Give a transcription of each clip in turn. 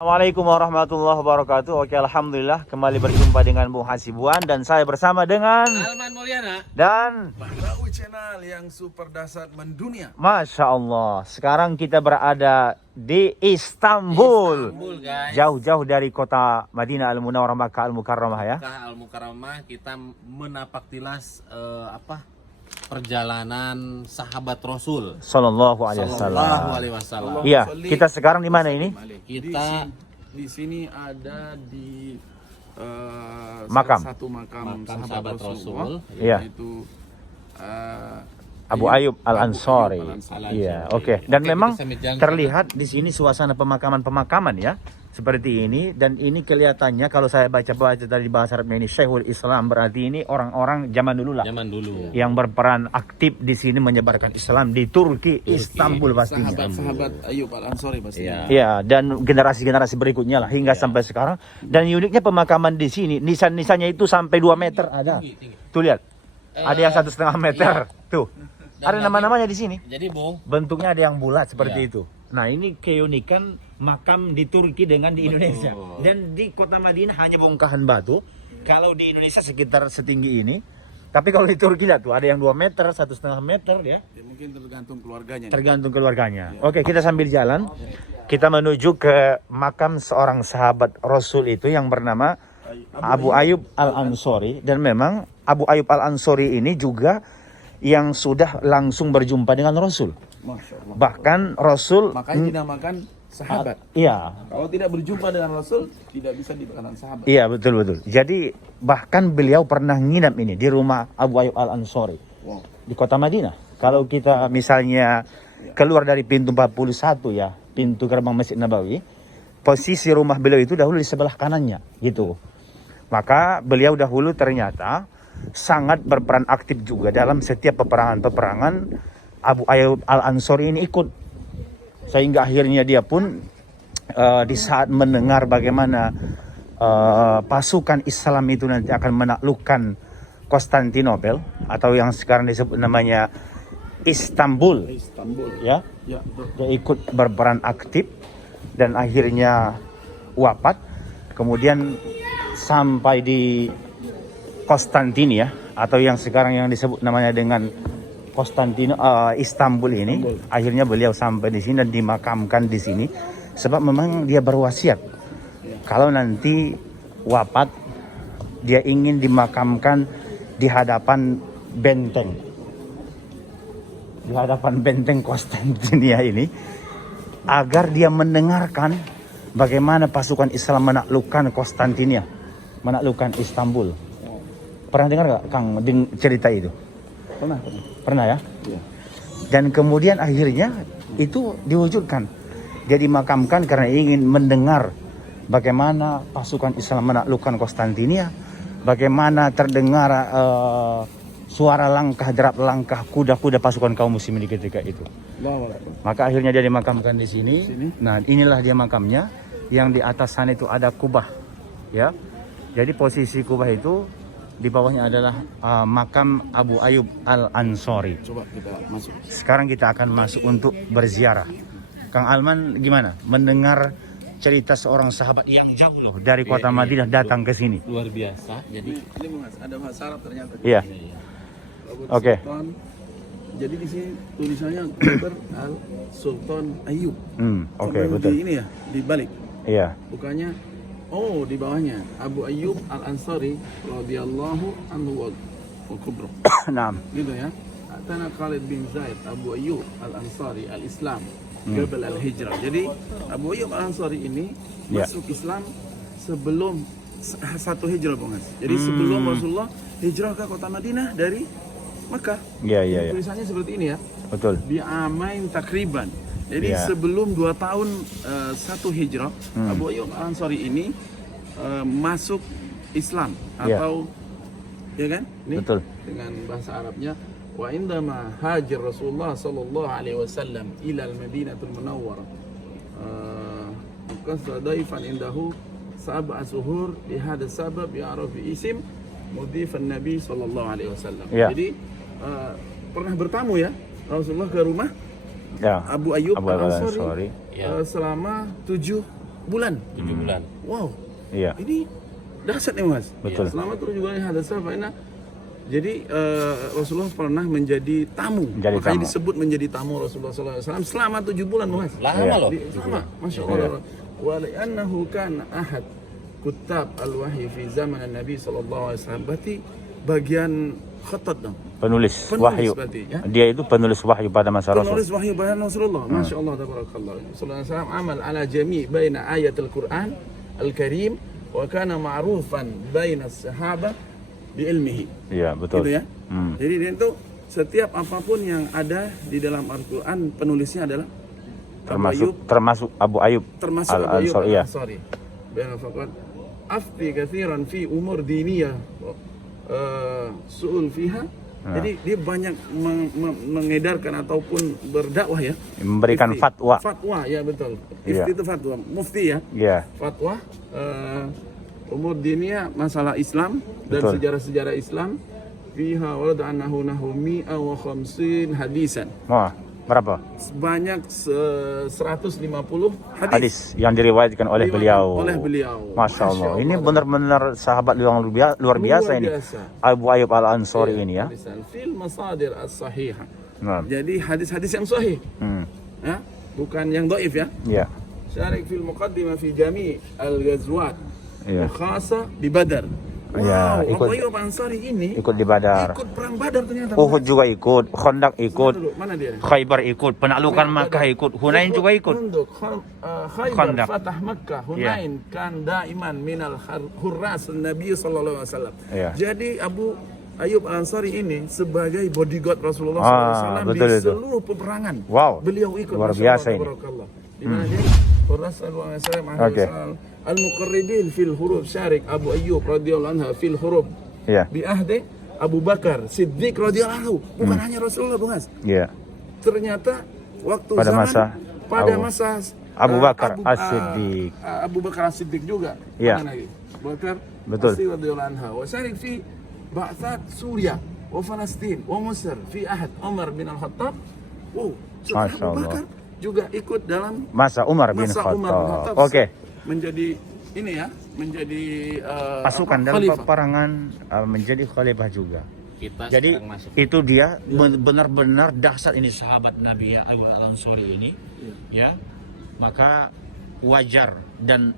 Assalamualaikum warahmatullahi wabarakatuh. Oke, alhamdulillah kembali berjumpa dengan Bung Hasibuan dan saya bersama dengan Alman Mulyana dan Bahrawi Channel yang super dahsyat mendunia. Masya Allah, sekarang kita berada di Istanbul, guys. jauh-jauh dari kota Madinah Al-Munawwarah Makkah Al-Mukarramah ya. Mekah Al-Mukarramah kita menapak tilas perjalanan sahabat Rasul Sallallahu alaihi Sallallahu wasallam. alaihi wasallam. Iya, kita sekarang di mana ini? Kita di sini ada di Makam. salah satu makam sahabat Rasul. Iya. Yaitu Abu Ayyub Al-Ansari. Al-Ansari. Iya, oke. Dan Oke, memang kita sambil jalan terlihat di sini suasana pemakaman-pemakaman ya. Seperti ini, dan ini kelihatannya kalau saya baca-baca dari bahasa Arabnya ini Syekhul Islam, berarti ini orang-orang zaman dulu lah. zaman dulu. Yang berperan aktif di sini menyebarkan Islam di Turki, Istanbul pastinya. sahabat Ayyub Al-Ansari pastinya. Iya, dan generasi-generasi berikutnya lah hingga sampai sekarang. Dan uniknya pemakaman di sini, nisan-nisannya itu sampai 2 meter ada. Tuh lihat, ada yang 1,5 meter. Tuh, Dan ada nama-namanya di sini. Jadi Bung, Bentuknya ada yang bulat seperti Iya. itu. Nah, ini keunikan makam di Turki dengan di Indonesia. Dan di kota Madinah hanya bongkahan batu. Kalau di Indonesia sekitar setinggi ini. Tapi kalau di Turki lihat tuh ada yang 2 meter, 1,5 meter ya. Ya, mungkin tergantung keluarganya. Tergantung keluarganya. Oke, kita sambil jalan. Kita menuju ke makam seorang sahabat Rasul itu yang bernama Abu Ayyub Al-Ansari. Dan memang Abu Ayyub Al-Ansari ini juga yang sudah langsung berjumpa dengan Rasul. Masya Allah. Bahkan Rasul Makanya dinamakan sahabat. Iya, Kalau tidak berjumpa dengan Rasul, tidak bisa dikatakan sahabat. iya betul. Jadi bahkan beliau pernah nginap ini di rumah Abu Ayyub Al-Ansari Wow. di kota Madinah. Kalau kita misalnya keluar dari pintu 41 ya, pintu gerbang Masjid Nabawi, posisi rumah beliau itu dahulu di sebelah kanannya gitu. Maka beliau dahulu ternyata sangat berperan aktif juga dalam setiap peperangan-peperangan. Abu Ayyub Al-Ansari ini ikut, sehingga akhirnya dia pun di saat mendengar bagaimana pasukan Islam itu nanti akan menaklukkan Konstantinopel atau yang sekarang disebut namanya Istanbul ya, Ya, betul. dia ikut berperan aktif dan akhirnya wafat. Kemudian sampai di Konstantinia atau yang sekarang yang disebut namanya dengan Istanbul ini. Akhirnya beliau sampai di sini dan dimakamkan di sini sebab memang dia berwasiat kalau nanti wafat dia ingin dimakamkan di hadapan benteng Konstantinia ini, agar dia mendengarkan bagaimana pasukan Islam menaklukkan Konstantinia, menaklukkan Istanbul. Pernah dengar gak Kang cerita itu? Pernah ya? Iya. Dan kemudian akhirnya itu diwujudkan. Dia dimakamkan karena ingin mendengar bagaimana pasukan Islam menaklukkan Konstantinia, bagaimana terdengar suara langkah, derap langkah kuda-kuda pasukan kaum muslimin di ketika itu. Maka akhirnya dia dimakamkan di sini. Nah, inilah dia makamnya. Yang di atas sana itu ada kubah, ya. Jadi posisi kubah itu di bawahnya adalah makam Abu Ayyub Al-Ansari. Coba kita masuk. Sekarang kita akan masuk untuk berziarah. Kang Alman gimana mendengar cerita seorang sahabat yang jauh loh dari kota Madinah datang ke sini? luar biasa. Jadi Ini Mas, ada bahasa Arab ternyata. Iya. Oke. Sultan. Jadi di sini tulisannya Ghaber Al-Sultan Ayyub. Oke, Sampai betul. di ini ya, di balik. Iya. Bukannya di bawahnya Abu Ayyub Al-Ansari radhiyallahu anhu wa kubra. Naam. Gitu ya. Atana Khalid bin Zaid Abu Ayyub Al-Ansari Al-Islam Qabl Al-Hijrah. Jadi Abu Ayyub Al-Ansari ini Ya. masuk Islam sebelum 1 Hijrah, Bang Mas. Jadi sebelum Rasulullah hijrah ke kota Madinah dari Mekah. Iya. Tulisannya seperti ini ya. Betul. Bi amain takriban. Jadi Ya. sebelum 2 tahun 1 Hijrah, Abu Ayyub Al-Ansari ini masuk Islam Ya. atau ya kan? Nih, Betul. dengan bahasa Arabnya wa indama hajar Rasulullah sallallahu alaihi wasallam ila al-Madinatul Munawwarah qasada daifan indahu sab'a suhur bi hadha sabab ya'raf bi isim mudhifan Nabi sallallahu alaihi wasallam. Ya. Jadi pernah bertamu ya Rasulullah ke rumah Ya. Abu Ayyub Abu Ayyub Al-Ansari Al-Ansari. Ya. selama 7 bulan. 7 bulan. Wow. Iya. Ini dahsyat nih Mas. Betul. Selama 7 bulan hadasa jadi Rasulullah pernah menjadi tamu. Menjadi Makanya tamu. disebut menjadi tamu Rasulullah SAW selama 7 bulan Mas. Lama Iya. loh. Sama, Masya Allah. Wa li'annahu kana ahad kutab al-wahyi fi zaman Nabi sallallahu alaihi wasallam. Berarti bagian khatat dong. Penulis wahyu. Berarti, ya? Dia itu penulis wahyu pada masa Rasul. Penulis wahyu bayan Rasulullah. Masya Allah tabarakallah. Sallallahu alaihi wasallam amal ala jami' baina ayat al-Quran al-Karim wa kana ma'rufan baina as-sahabah bi ilmihi. Iya, betul. Gitu ya. Jadi dia itu setiap apapun yang ada di dalam Al-Qur'an penulisnya adalah Termasuk Abu Ayyub termasuk Abu Ayyub Al-Ansari. Iya. Al-Ansari. Bayan faqad afti katsiran fi umur diniyah su'ul fiha. Jadi dia banyak mengedarkan ataupun berdakwah ya. Memberikan Ifti. fatwa. Fatwa ya betul. Iya. Ifti itu fatwa. Mufti ya. Iya. Fatwa umur diniyah masalah Islam dan Betul. sejarah-sejarah Islam. Fiha warada annahu nahu mi'a wa khamsin hadisan. Wah, berapa? Sebanyak 150 Hadis yang diriwayatkan oleh beliau. Oleh beliau. Masya Allah. Ini benar-benar sahabat yang luar biasa ini. biasa. Abu Ayyub Al-Ansari ini ya. Fil masadir as-sahihah. Nah. Jadi hadis-hadis yang sahih. Ya, bukan yang dhaif ya. Iya. Syarik fil muqaddimah fi jami' al-ghazwat. Iya. Khasa di Badar. Ya, Wow, ikut- Abu Ayyub Ansari ini Ikut di Badar. ikut perang Badar ternyata. Uhud juga ikut, Khandaq Mana ikut, dulu? Mana dia? Khaybar ikut, penaklukan Makkah ikut, Hunain juga ikut. Khaybar, Khandaq. Fatah Makkah, Hunain kan daiman minal hurras Nabi sallallahu alaihi wasallam. Iya. Jadi Abu Ayyub Al-Ansari ini sebagai bodyguard Rasulullah SAW betul di itu. seluruh peperangan. Wow, Beliau ikut. luar Masya Allah, biasa ini. tabarakallah. Di mana dia? Hurras Al-Wasallam Oke. Al-Muqarribin fil hurub syarik Abu Ayyub radhiyallahu anhu fil hurub Iya. bi ahdi Abu Bakar Siddiq radhiyallahu anhu. Bukan hanya Rasulullah, Bung Has. Iya. Ternyata waktu Pada zaman masa pada Abu- masa Abu Bakar As-Siddiq. Abu Bakar As-Siddiq juga. Iya. Mana lagi? Bakar Betul. As-Siddiq radhiyallahu anha wa syarik fi ba'that Suriah wa Palestin wa Mesir fi ahad Umar bin Al-Khattab. Wow, setelah Masya Abu Allah. Bakar juga ikut dalam Masa Umar bin masa Umar bin Khattab. Khattab. Oke. Menjadi ini ya, menjadi Pasukan apa, dalam khalifah. peperangan menjadi khalifah juga. Kita Jadi sekarang masuk. itu dia benar-benar dahsyat ini sahabat Nabi ya, Abu Al-Ansari ini. Ya. Maka wajar dan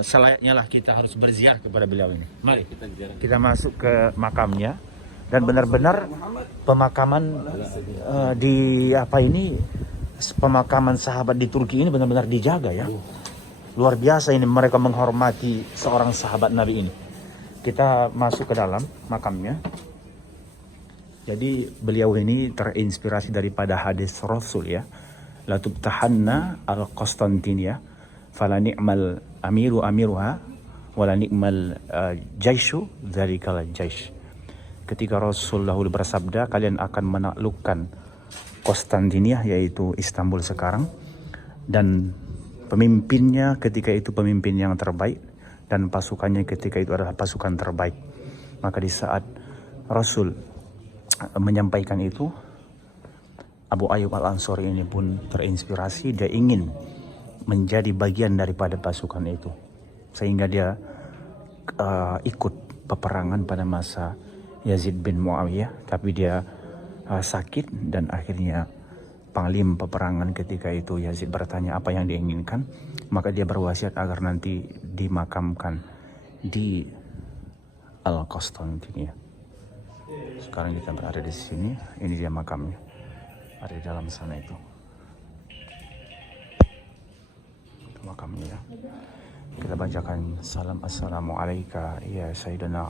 selayaknya lah kita harus berziarah kepada beliau ini. Mari Kita jarang. kita masuk ke makamnya dan benar-benar pemakaman di apa ini pemakaman sahabat di Turki ini benar-benar dijaga ya. Luar biasa ini mereka menghormati seorang sahabat Nabi ini. Kita masuk ke dalam makamnya. Jadi beliau ini terinspirasi daripada hadis Rasul ya. La tubtahanna al-Qastantiniyah fala ni'mal amiru amiruha wala ni'mal jaishu dzalikal jaish. Ketika Rasul dahulu bersabda, kalian akan menaklukkan Konstantinia yaitu Istanbul sekarang, dan pemimpinnya ketika itu pemimpin yang terbaik dan pasukannya ketika itu adalah pasukan terbaik. Maka di saat Rasul menyampaikan itu, Abu Ayyub Al-Ansari ini pun terinspirasi, dia ingin menjadi bagian daripada pasukan itu sehingga dia ikut peperangan pada masa Yazid bin Muawiyah, tapi dia sakit dan akhirnya panglima peperangan ketika itu Yazid bertanya apa yang diinginkan, maka dia berwasiat agar nanti dimakamkan di Al-Qastantinia. Sekarang kita berada di sini, ini dia makamnya, ada di dalam sana itu makamnya ya. Kita bacakan salam assalamu alayka ya Sayyidina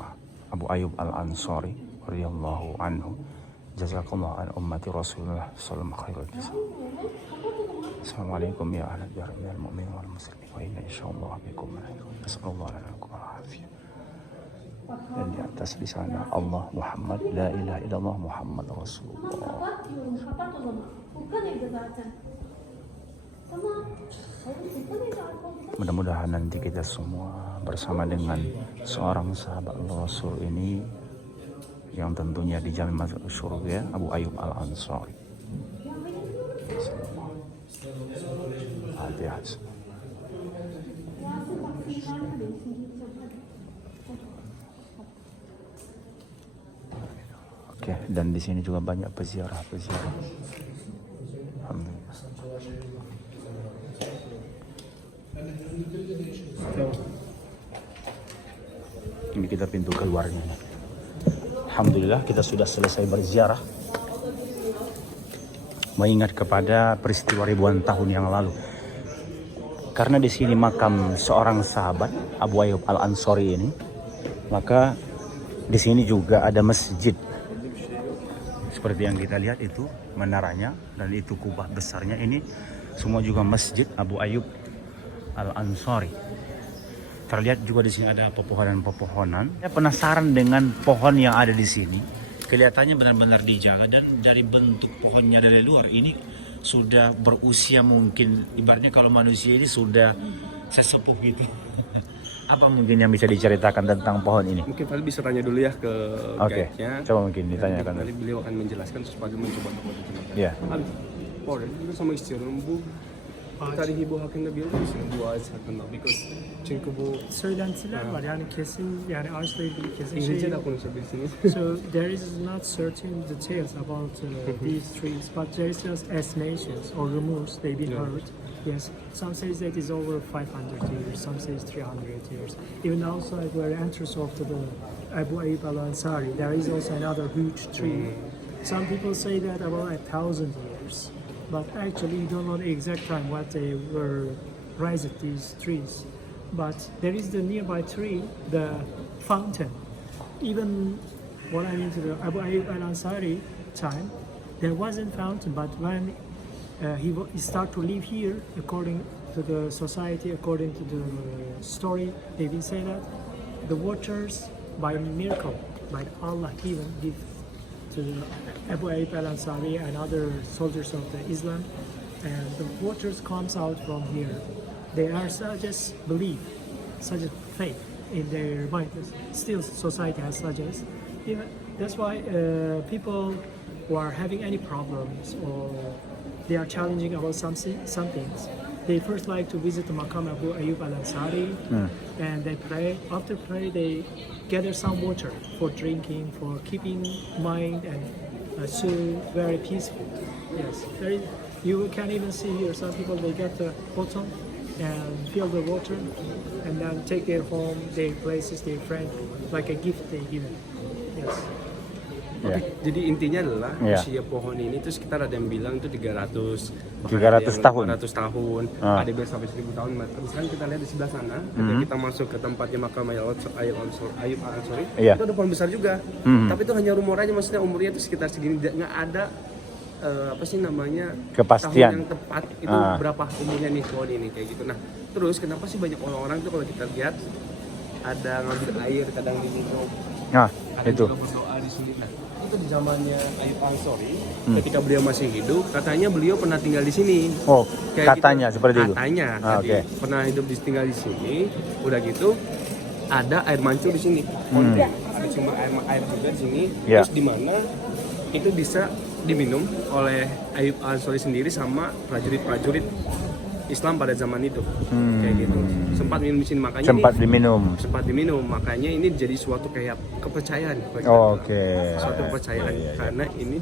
Abu Ayyub Al-Ansari radhiyallahu anhu. Jazakallahu an ummati Rasulullah sallallahu alaihi wasallam. Assalamualaikum ya ahli dar minal mu'minin wal muslimin wa inna insyaallah bikum nasallallahu alaikum warahmatullahi. Dan di atas di sana Allah Muhammad la ilaha illallah Muhammad Rasulullah. Mudah-mudahan nanti kita semua bersama dengan seorang sahabat Rasul ini yang tentunya dijamin masuk surga, Abu Ayyub Al-Ansari. Al-Fatihah. Oke, dan di sini juga banyak peziarah. Alhamdulillah. Ini kita pintu keluarnya. Alhamdulillah kita sudah selesai berziarah. Mengingat kepada peristiwa ribuan tahun yang lalu. Karena di sini makam seorang sahabat Abu Ayyub Al-Ansari ini, maka di sini juga ada masjid. Seperti yang kita lihat itu menaranya dan itu kubah besarnya, ini semua juga masjid Abu Ayyub Al-Ansari. Terlihat juga di sini ada pepohonan-pepohonan. Saya penasaran dengan pohon yang ada di sini. Kelihatannya benar-benar dijaga, dan dari bentuk pohonnya dari luar ini sudah berusia, mungkin ibaratnya kalau manusia ini sudah sesepuh gitu. Apa mungkin yang bisa diceritakan tentang pohon ini? Mungkin Fadil bisa tanya dulu ya ke Oke, guide-nya. coba mungkin ditanyakan. Nanti beliau akan menjelaskan supaya mencoba untuk menjelaskan. Ya. Orada bir sama istiyorum bu tarihi bu hakkında bilir bu ağaç hakkında because çünkü bu Söylentiler var yani kesin, yani ağaçla ilgili kesin şey İngilizce de yok. konuşabilirsiniz. So there is not certain details about these trees, but there is just estimations or rumors they've been heard. Yes, some says that is over 500 years, some says 300 years. Even outside where entrance of the Abu Ayyub Al-Ansari, there is also another huge tree. Some people say that about 1,000 years, but actually you don't know the exact time what they were raised these trees. But there is the nearby tree, the fountain. Even what I mean to the Abu Ayyub Al-Ansari time, there wasn't fountain, but when he started to live here, according to the society, according to the story, they will say that the waters, by miracle, by Allah even give to Abu Ayyub Al-Ansari and other soldiers of the Islam, and the waters comes out from here. They are such as belief, such a faith in their mind. Still, society has such as. Even, that's why people who are having any problems or they are challenging about some things, they first like to visit the Maqam Abu Ayyub Al-Ansari and they pray. After pray, they gather some water for drinking, for keeping mind and soul very peaceful. Yes, you can even see here some people, they get the bottle and fill the water and then take their home, their places, their friend, like a gift they give it. Yes. Ya. Jadi intinya adalah Ya. usia pohon ini itu sekitar ada yang bilang itu 300 300 tahun. 400 tahun, ada yang bilang sampai 1000 tahun. Misalkan kita lihat di sebelah sana, ketika kita masuk ke tempatnya makam Ayyub Al-Ansari, Iya. itu ada pohon besar juga. Tapi itu hanya rumor aja, maksudnya umurnya itu sekitar segini, nggak ada apa sih namanya Kepastian. tahun yang tepat itu berapa umurnya nih pohon ini kayak gitu. Nah, terus kenapa sih banyak orang-orang tuh kalau kita lihat ada ngambil air kadang diminum, Nah, ada itu. juga berdoa di sini. Nah, itu di zamannya Ayyub Al-Ansari, ketika beliau masih hidup, katanya beliau pernah tinggal di sini. Oh, Kayak katanya gitu. seperti itu. Katanya, Ah, oke. pernah hidup tinggal di sini. Udah gitu, ada air mancur di sini. Ada sumber air juga di sini. Ya. Terus di mana itu bisa diminum oleh Ayyub Al-Ansari sendiri sama prajurit-prajurit Islam pada zaman itu. Kayak gitu. Sempat minum di sini, makanya Sempat ini diminum. sempat diminum, makanya ini jadi suatu kayak kepercayaan. kalau kita Oh, bilang. oke. Suatu kepercayaan Iya, iya. karena ini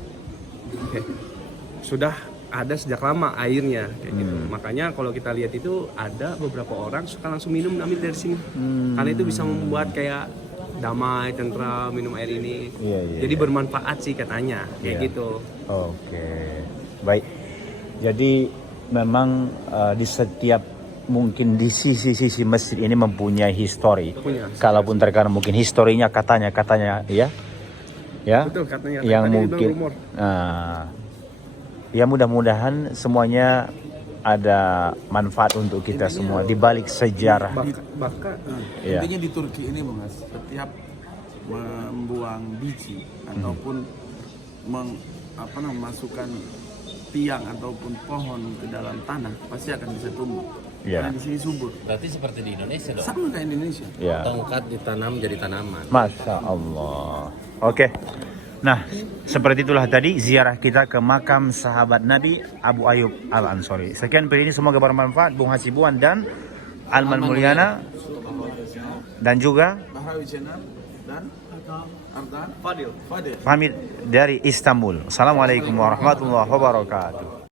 sudah ada sejak lama airnya kayak gitu. Makanya kalau kita lihat itu ada beberapa orang suka langsung minum ambil dari sini. Karena itu bisa membuat kayak damai, tentram minum air ini. Iya, iya, Jadi iya. bermanfaat sih katanya kayak Iya. gitu. Oke, baik. Jadi memang di setiap mungkin di sisi-sisi masjid ini mempunyai histori. Punya. Kalaupun terkadang mungkin historinya katanya ya, Betul katanya. yang Tadi dibilang mungkin. rumor. Nah, ya mudah-mudahan semuanya ada manfaat untuk kita semua di balik sejarah. Bahkan Iya. Intinya di Turki ini Bung Mas, setiap membuang biji ataupun memasukkan tiang ataupun pohon ke dalam tanah pasti akan bisa tumbuh. Iya. Karena di sini subur. Berarti seperti di Indonesia dong. Sama kayak Indonesia. Ya. Tongkat ditanam jadi tanaman. Masya Allah. Oke. Nah, seperti itulah tadi ziarah kita ke makam sahabat Nabi Abu Ayyub Al-Ansari. Sekian video ini, semoga bermanfaat. Bung Hasibuan dan Alman Mulyana dan juga Bahrawi Channel dan Ardan Fadil. pamit dari Istanbul. Assalamualaikum warahmatullahi wabarakatuh.